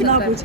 70,000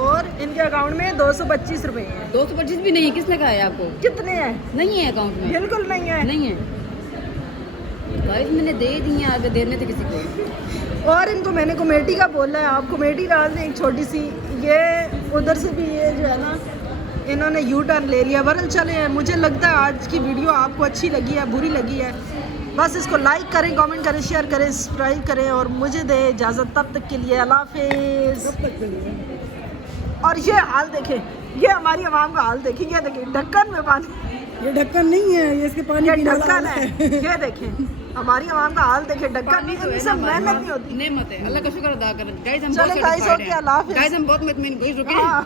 और इनके अकाउंट में 225 रुपए हैं। 225 भी नहीं है, किसने कहा है आपको? कितने हैं? नहीं है अकाउंट में, बिल्कुल नहीं है। नहीं है गाइस, मैंने दे दी है, आगे देने थे किसी को। और इनको मैंने कमेटी का बोला है, आप कमेटी डाल दें एक छोटी सी। ये उधर से भी ये जो है ना, इन्होंने यू टर्न ले लिया। वरल चले, मुझे लगता है आज की वीडियो आपको अच्छी लगी है, बुरी लगी है, बस इसको लाइक करें, कमेंट करें, शेयर करें, सब्सक्राइब करें और मुझे दे इजाज़त। तब तक के लिए अल्लाह हाफिज़। और ये हाल देखें, ये हमारी आवाम का हाल देखें, ये देखें ढक्कन में पानी, ये ढक्कन नहीं है, ये इसके पानी ये पीने वाला ढक्कन है। है। ये देखें हमारी आवाम का हाल देखें, ढक्कन नहीं, तो है इनसे ना, मेहनत नहीं होती। नेमत है, अल्लाह का शुक्र अदा करें गाइस। हम चले बहुत गाइस, satisfied ओके, हैं अल्लाह हाफिज़। गाइस, हम बहुत मुतमिन, कोई रुके। हाँ।